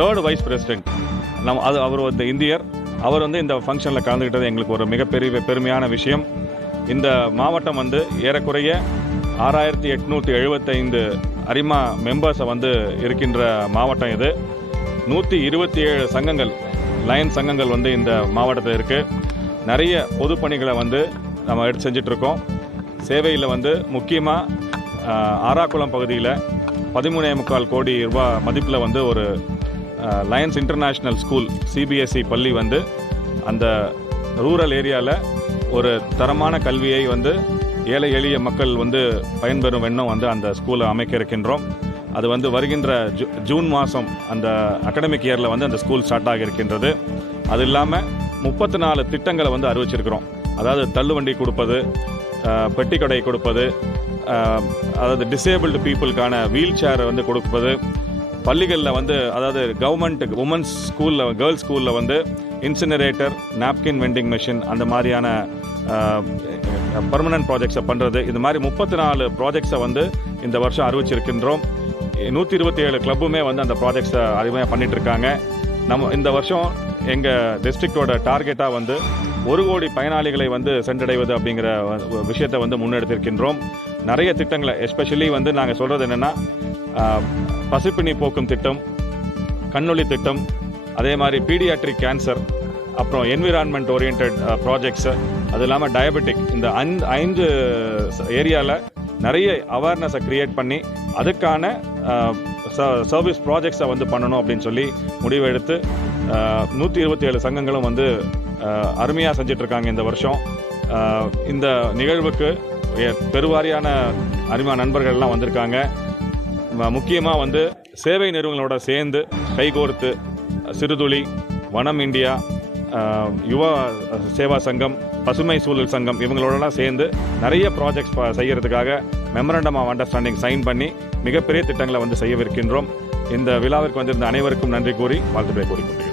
3rd vice president அவர் வந்து இந்தியர். அவர் வந்து இந்த ஃபங்க்ஷனில் கலந்துக்கிட்டது எங்களுக்கு ஒரு மிகப்பெரிய பெருமையான விஷயம். இந்த மாவட்டம் வந்து ஏறக்குறைய 6875 அரிமா மெம்பர்ஸை வந்து இருக்கின்ற மாவட்டம் இது. 127 சங்கங்கள், லயன் சங்கங்கள் வந்து இந்த மாவட்டத்தில் இருக்குது. நிறைய பொதுப்பணிகளை வந்து நம்ம எடுத்து செஞ்சிட்ருக்கோம். சேவையில் வந்து முக்கியமாக ஆராக்குளம் பகுதியில் 13.25 கோடி ரூபாய் மதிப்பில் வந்து ஒரு லயன்ஸ் இன்டர்நேஷ்னல் ஸ்கூல் சிபிஎஸ்இ பள்ளி வந்து அந்த ரூரல் ஏரியாவில் ஒரு தரமான கல்வியை வந்து ஏழை எளிய மக்கள் வந்து பயன்பெறும் எண்ணம் வந்து அந்த ஸ்கூலை அமைக்க இருக்கின்றோம். அது வந்து வருகின்ற ஜூன் மாதம் அந்த அகடமிக் இயரில் வந்து அந்த ஸ்கூல் ஸ்டார்ட் ஆகி இருக்கின்றது. அது இல்லாமல் 34 திட்டங்களை வந்து அறிவிச்சிருக்கிறோம். அதாவது தள்ளுவண்டி கொடுப்பது, பெட்டிக்கடை கொடுப்பது, அதாவது டிசேபிள்டு பீப்புளுக்கான வீல் சேரை வந்து கொடுப்பது, பள்ளிகளில் வந்து அதாவது கவர்மெண்ட் உமன்ஸ் ஸ்கூலில், கேர்ள்ஸ் ஸ்கூலில் வந்து இன்சினரேட்டர், நாப்கின் வெண்டிங் மெஷின் அந்த மாதிரியான பர்மனன்ட் ப்ராஜெக்ட்ஸை பண்ணுறது. இது மாதிரி 34 ப்ராஜெக்ட்ஸை வந்து இந்த வருஷம் அறிவிச்சிருக்கின்றோம். 127 கிளப்புமே வந்து அந்த ப்ராஜெக்ட்ஸை அருமையாக பண்ணிகிட்ருக்காங்க. நம்ம இந்த வருஷம் எங்கள் டிஸ்ட்ரிக்டோட டார்கெட்டாக வந்து 1 கோடி பயனாளிகளை வந்து சென்றடைவது அப்படிங்கிற விஷயத்தை வந்து முன்னெடுத்திருக்கின்றோம். நிறைய திட்டங்களை எஸ்பெஷலி வந்து நாங்கள் சொல்கிறது என்னென்னா, பசிப்பினி போக்கும் திட்டம், கண்ணொளி திட்டம், அதே மாதிரி பீடியாட்ரிக் கேன்சர், அப்புறம் என்விரான்மெண்ட் ஓரியன்ட் ப்ராஜெக்ட்ஸு, அது இல்லாமல் டயபெட்டிக், இந்த 5 ஏரியாவில் நிறைய அவேர்னஸை க்ரியேட் பண்ணி அதுக்கான சர்வீஸ் ப்ராஜெக்ட்ஸை வந்து பண்ணணும் அப்படின்னு சொல்லி முடிவு எடுத்து 127 சங்கங்களும் வந்து அருமையாக செஞ்சிட்ருக்காங்க இந்த வருஷம். இந்த நிகழ்வுக்கு பெருவாரியான அருமையான நண்பர்கள்லாம் வந்திருக்காங்க. முக்கியமாக வந்து சேவை நிறுவனங்களோட சேர்ந்து கைகோர்த்து சிறுதுளி, வனம் இந்தியா, யுவ சேவா சங்கம், பசுமை சூழல் சங்கம் இவங்களோடலாம் சேர்ந்து நிறைய ப்ராஜெக்ட்ஸ் செய்கிறதுக்காக மெமரண்டம் ஆஃப் அண்டர்ஸ்டாண்டிங் சைன் பண்ணி மிகப்பெரிய திட்டங்களை வந்து செய்யவிருக்கின்றோம். இந்த விழாவிற்கு வந்திருந்த அனைவருக்கும் நன்றி கூறி வாழ்த்துக்களை கூறிக்கொள்கிறேன்.